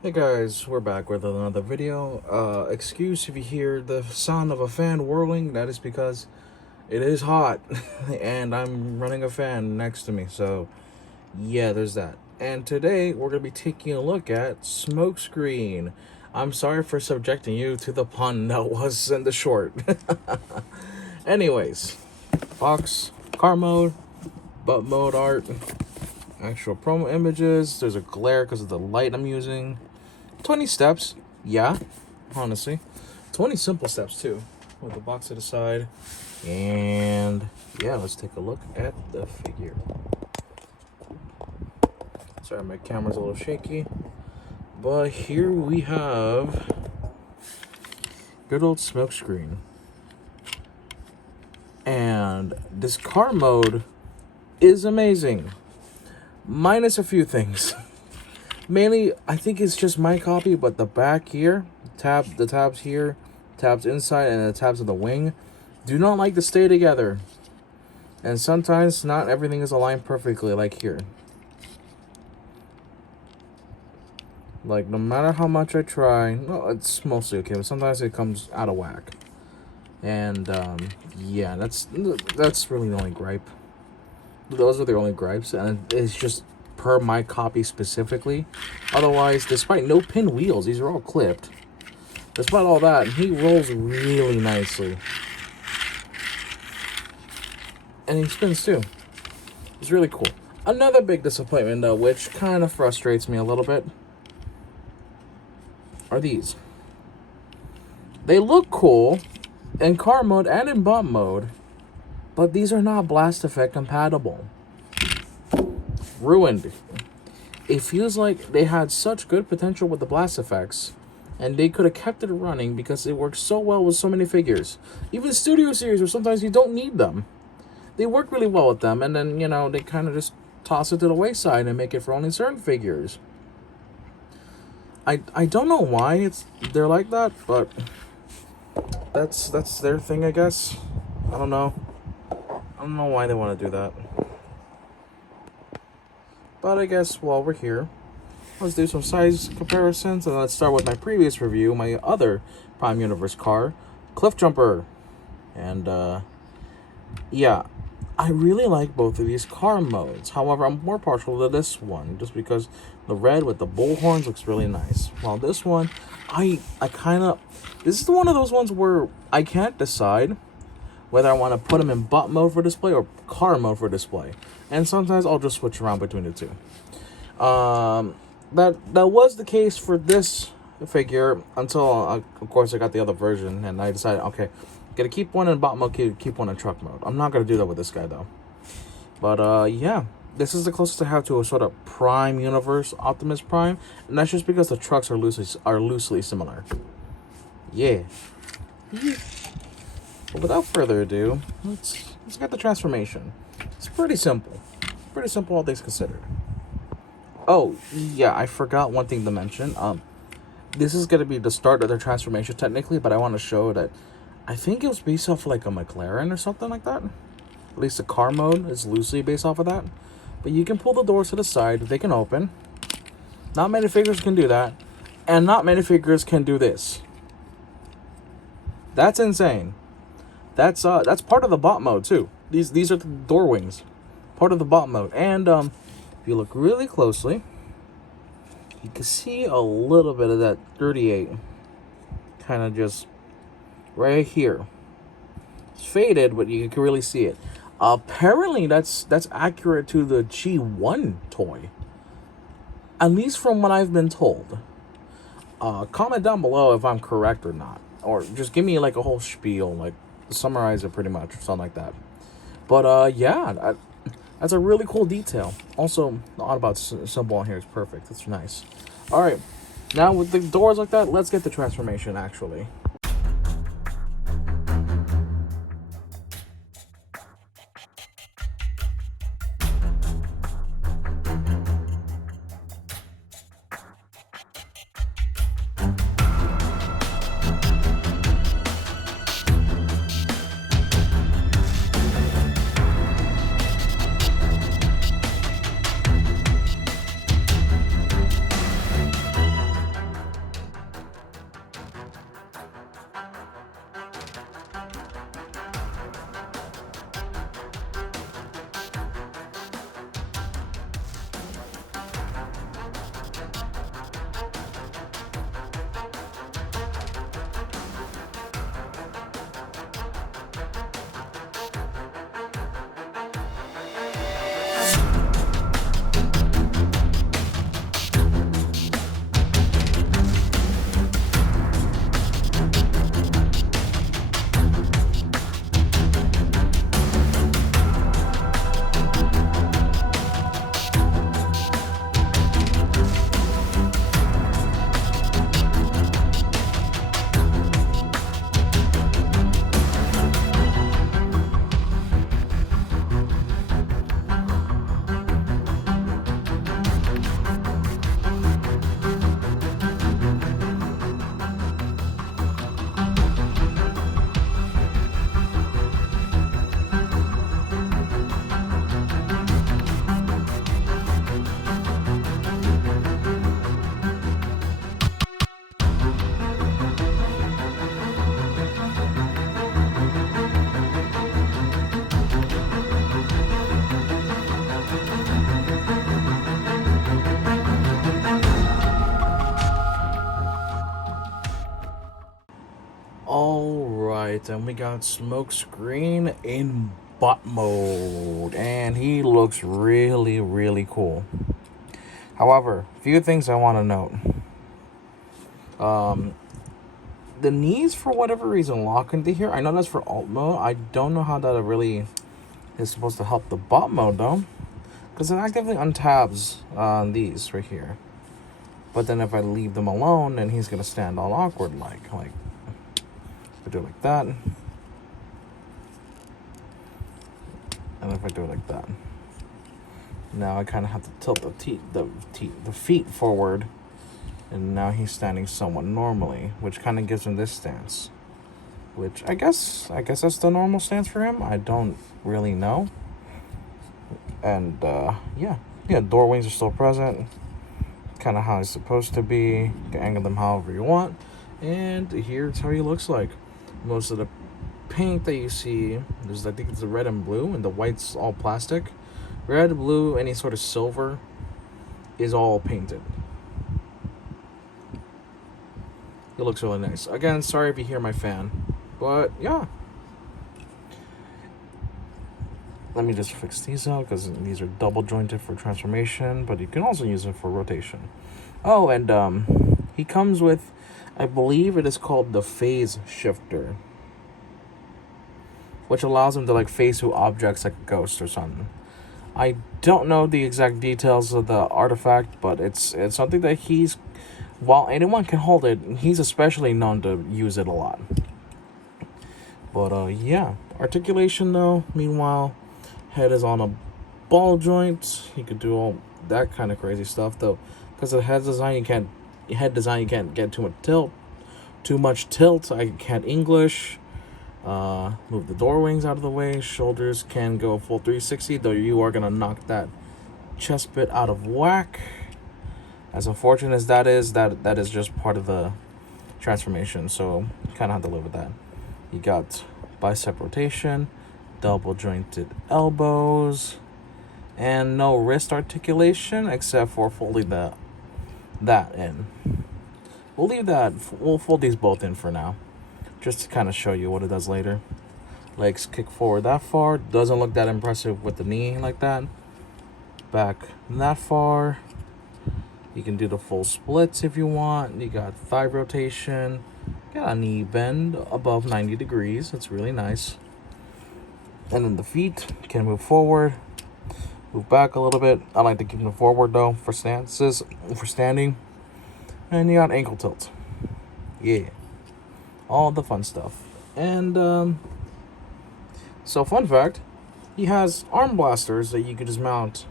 Hey guys, we're back with another video. Excuse if you hear the sound of a fan whirling, that is because it is hot and I'm running a fan next to me, so yeah, there's that. And today we're going to be taking a look at Smokescreen. I'm sorry for subjecting you to the pun that was in the short. Anyways, box, car mode, butt mode art, actual promo images. There's a glare because of the light I'm using. 20 steps, yeah, honestly. 20 simple steps too, with the box to the side. And yeah, let's take a look at the figure. Sorry, my camera's a little shaky. But here we have good old Smokescreen. And this car mode is amazing. Minus a few things. Mainly, I think it's just my copy, but the back here, the tabs here, tabs inside, and the tabs of the wing do not like to stay together. And sometimes not everything is aligned perfectly, like here. Like, no matter how much I try, no, it's mostly okay, but sometimes it comes out of whack. And, yeah, that's really the only gripe. Those are the only gripes, and it's just per my copy specifically. Otherwise, despite no pin wheels, these are all clipped. Despite all that, he rolls really nicely. And he spins too. It's really cool. Another big disappointment, though, which kind of frustrates me a little bit, are these. They look cool in car mode and in bump mode, but these are not blast effect compatible. Ruined. It feels like they had such good potential with the blast effects, and they could have kept it running because it works so well with so many figures. Even Studio Series, where sometimes you don't need them, they work really well with them, and then, you know, they kind of just toss it to the wayside and make it for only certain figures. I don't know why they're like that, but that's their thing, I guess. I don't know why they want to do that. But I guess while we're here, let's do some size comparisons, and let's start with my previous review, my other Prime Universe car, Cliff Jumper. And, yeah, I really like both of these car modes. However, I'm more partial to this one, just because the red with the bull horns looks really nice. While this one, I kind of... This is one of those ones where I can't decide whether I want to put them in butt mode for display or car mode for display. And sometimes I'll just switch around between the two. That was the case for this figure until, of course, I got the other version. And I decided, okay, I'm going to keep one in butt mode, keep one in truck mode. I'm not going to do that with this guy, though. But, yeah. This is the closest I have to a sort of Prime Universe Optimus Prime. And that's just because the trucks are loosely similar. Yeah. But without further ado, let's get the transformation. It's pretty simple. Pretty simple, all things considered. Oh, yeah, I forgot one thing to mention. This is going to be the start of their transformation, technically, but I want to show that I think it was based off like a McLaren or something like that. At least the car mode is loosely based off of that. But you can pull the doors to the side. They can open. Not many figures can do that. And not many figures can do this. That's insane. That's part of the bot mode too. These are the door wings, part of the bot mode. And if you look really closely, you can see a little bit of that 38, kind of just right here. It's faded, but you can really see it. Apparently, that's accurate to the G1 toy, at least from what I've been told. Comment down below if I'm correct or not, or just give me like a whole spiel, like summarize it pretty much or something like that. But yeah, that's a really cool detail. Also, the Autobot symbol on here is perfect. It's nice. All right, now with the doors like that, let's get the transformation actually. Alright, and we got Smokescreen in bot mode, and he looks really, really cool. However, a few things I want to note. The knees, for whatever reason, lock into here. I know that's for alt mode. I don't know how that really is supposed to help the bot mode, though. Because it actively untabs these right here. But then if I leave them alone, then he's going to stand all awkward like if I do it like that. And if I do it like that. Now I kind of have to tilt the feet forward. And now he's standing somewhat normally, which kind of gives him this stance. Which I guess that's the normal stance for him. I don't really know. And yeah, door wings are still present. Kind of how he's supposed to be. You can angle them however you want. And here's how he looks like. Most of the paint that you see, I think it's the red and blue, and the white's all plastic. Red, blue, any sort of silver is all painted. It looks really nice. Again, sorry if you hear my fan, but yeah. Let me just fix these out because these are double jointed for transformation, but you can also use them for rotation. Oh, and he comes with, I believe it is called the phase shifter, which allows him to like phase through objects like a ghost or something. I don't know the exact details of the artifact, but it's something that while anyone can hold it, he's especially known to use it a lot. But yeah, articulation though, meanwhile, head is on a ball joint. He could do all that kind of crazy stuff though, because of head design you can't get too much tilt. I can't English. Move the door wings out of the way. Shoulders can go full 360, though you are gonna knock that chest bit out of whack. As unfortunate as that is just part of the transformation, so you kind of have to live with that. You got bicep rotation, double jointed elbows, and no wrist articulation except for folding that in. We'll fold these both in for now, just to kind of show you what it does later. Legs kick forward that far, doesn't look that impressive with the knee like that. Back that far. You can do the full splits if you want. You got thigh rotation. Got a knee bend above 90 degrees. That's really nice. And then the feet can move forward, move back a little bit. I like to keep them forward though for standing. And you got ankle tilt. Yeah. All the fun stuff. And so fun fact, he has arm blasters that you could just mount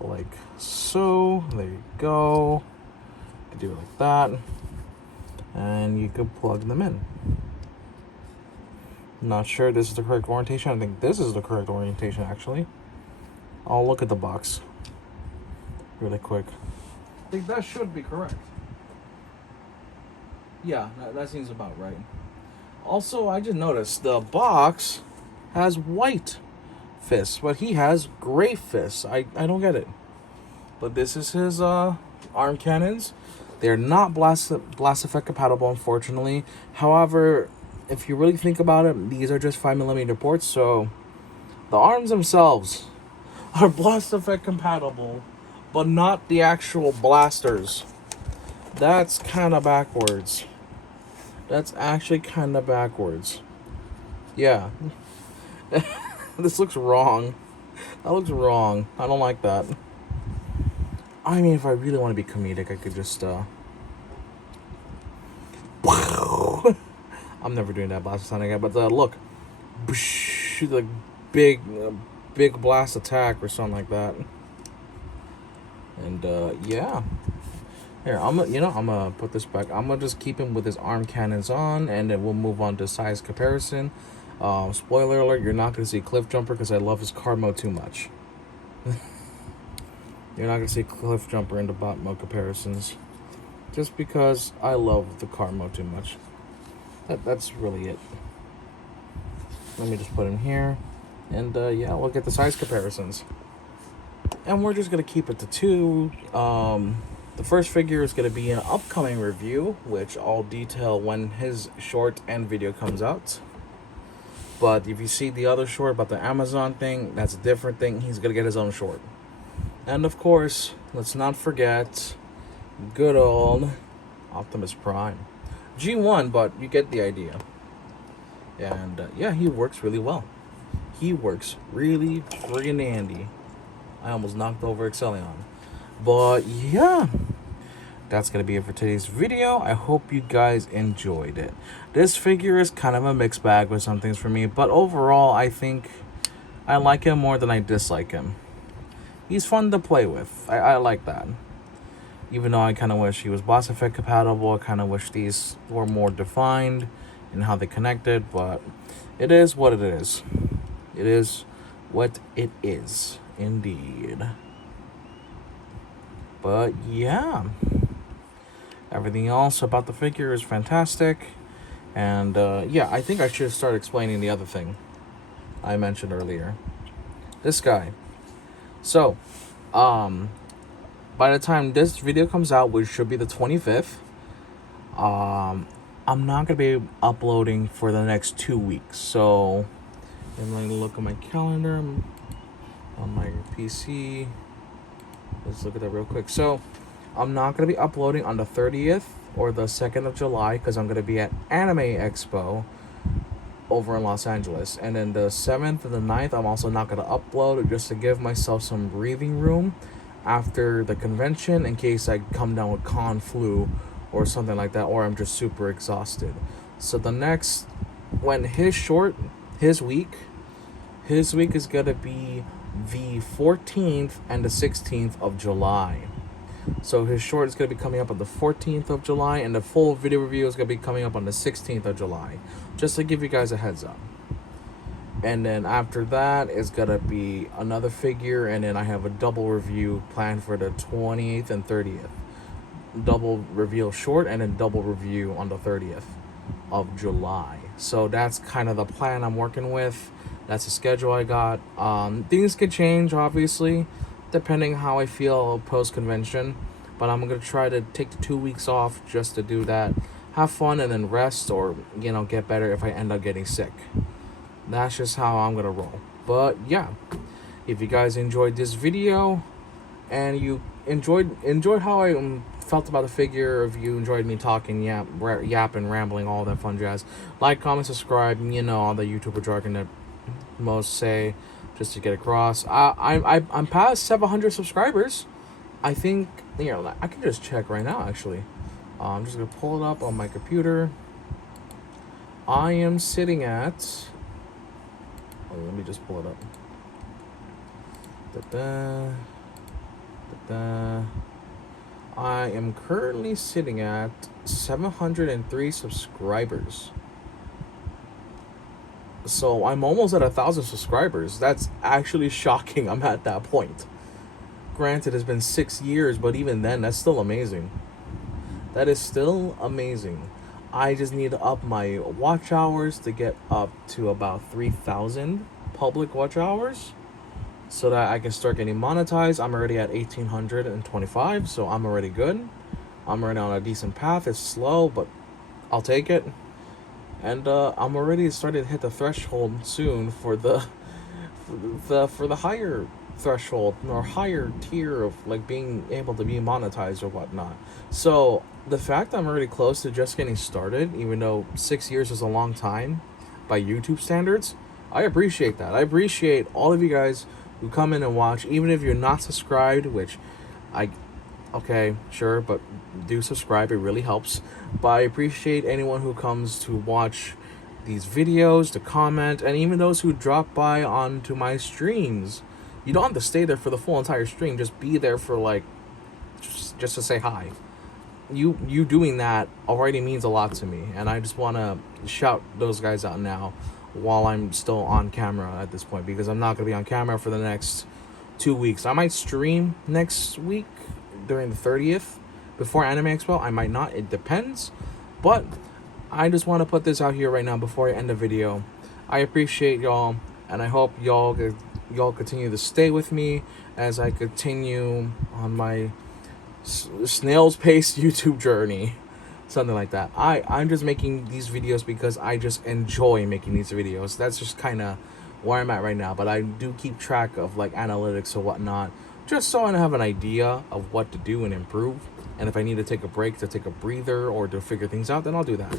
like so. There you go. You can do it like that, and you can plug them in. Not sure this is the correct orientation. I think this is the correct orientation actually. I'll look at the box really quick. I think that should be correct. Yeah, that seems about right. Also, I just noticed the box has white fists, but he has gray fists. I don't get it. But this is his arm cannons. They're not blast effect compatible, unfortunately. However, if you really think about it, these are just 5mm ports, so the arms themselves are blast effect compatible, but not the actual blasters. That's kind of backwards. That's actually kind of backwards. Yeah. This looks wrong. That looks wrong. I don't like that. I mean, if I really want to be comedic, I could just I'm never doing that blast sound again, but look. Like big blast attack or something like that. And yeah. Here, I'm gonna put this back. I'm gonna just keep him with his arm cannons on, and then we'll move on to size comparison. Spoiler alert, you're not gonna see Cliff Jumper because I love his card mode too much. You're not gonna see Cliff Jumper in the bot mode comparisons, just because I love the card mode too much. That's really it. Let me just put him here, and yeah, we'll get the size comparisons. And we're just gonna keep it to 2. The first figure is going to be an upcoming review, which I'll detail when his short and video comes out. But if you see the other short about the Amazon thing, that's a different thing. He's gonna get his own short. And of course, let's not forget good old Optimus Prime. G1, but you get the idea. And yeah, he works really well. He works really friggin' dandy. I almost knocked over Excellion. But yeah, that's going to be it for today's video. I hope you guys enjoyed it. This figure is kind of a mixed bag with some things for me, but overall, I think I like him more than I dislike him. He's fun to play with. I like that. Even though I kind of wish he was boss effect compatible, I kind of wish these were more defined in how they connected, but it is what it is. It is what it is, indeed. But yeah, everything else about the figure is fantastic. And yeah, I think I should start explaining the other thing I mentioned earlier. This guy. So, by the time this video comes out, which should be the 25th, I'm not going to be uploading for the next 2 weeks. So, I'm going to look at my calendar on my PC. Let's look at that real quick. So, I'm not going to be uploading on the 30th or the 2nd of July because I'm going to be at Anime Expo over in Los Angeles. And then the 7th and the 9th, I'm also not going to upload just to give myself some breathing room after the convention in case I come down with con flu or something like that, or I'm just super exhausted. So the next, when his week is going to be the 14th and the 16th of July. So his short is going to be coming up on the 14th of July, and the full video review is going to be coming up on the 16th of July, just to give you guys a heads up. And then after that is going to be another figure, and then I have a double review planned for the 28th and 30th. Double reveal short, and then double review on the 30th of July. So that's kind of the plan I'm working with. That's the schedule I got. Things could change, obviously, depending how I feel post-convention. But I'm going to try to take the 2 weeks off just to do that. Have fun and then rest, or, get better if I end up getting sick. That's just how I'm going to roll. But yeah, if you guys enjoyed this video and you enjoyed how I felt about the figure, if you enjoyed me talking, yapping, rambling, all that fun jazz, like, comment, subscribe, all the YouTuber jargon that most say just to get across. I'm past 700 subscribers. I think, I can just check right now, actually. I'm just going to pull it up on my computer. I am sitting at... let me just pull it up. I am currently sitting at 703 subscribers. So I'm almost at 1,000 subscribers. That's actually shocking. I'm at that point. Granted, it's been 6 years, but even then, that's still amazing. That is still amazing. I just need to up my watch hours to get up to about 3,000 public watch hours so that I can start getting monetized. I'm already at 1,825, so I'm already good. I'm already on a decent path. It's slow, but I'll take it. And I'm already starting to hit the threshold soon for the higher threshold or higher tier of like being able to be monetized or whatnot. So the fact I'm already close to just getting started, even though 6 years is a long time by YouTube standards, I appreciate that. I appreciate all of you guys who come in and watch, even if you're not subscribed, which okay, sure, but do subscribe, it really helps. But I appreciate anyone who comes to watch these videos, to comment, and even those who drop by onto my streams. You don't have to stay there for the full entire stream, just be there for like, just to say hi. You doing that already means a lot to me, and I just want to shout those guys out now while I'm still on camera at this point, because I'm not going to be on camera for the next 2 weeks. I might stream next week during the 30th before Anime Expo. I might not, it depends, but I just want to put this out here right now before I end the video. I appreciate y'all, and I hope y'all continue to stay with me as I continue on my snail's pace YouTube journey. something like that. I'm just making these videos because I just enjoy making these videos. That's just kind of where I'm at right now. But I do keep track of like analytics or whatnot, just so I have an idea of what to do and improve. And if I need to take a break, to take a breather, or to figure things out, then I'll do that.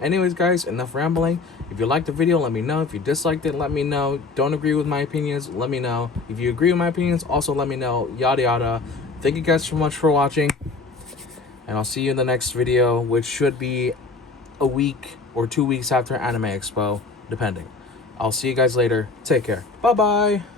Anyways, guys, enough rambling. If you liked the video, let me know. If you disliked it, let me know. Don't agree with my opinions, let me know. If you agree with my opinions, also let me know. Yada yada. Thank you guys so much for watching, and I'll see you in the next video, which should be a week or 2 weeks after Anime Expo, depending. I'll see you guys later. Take care. Bye bye.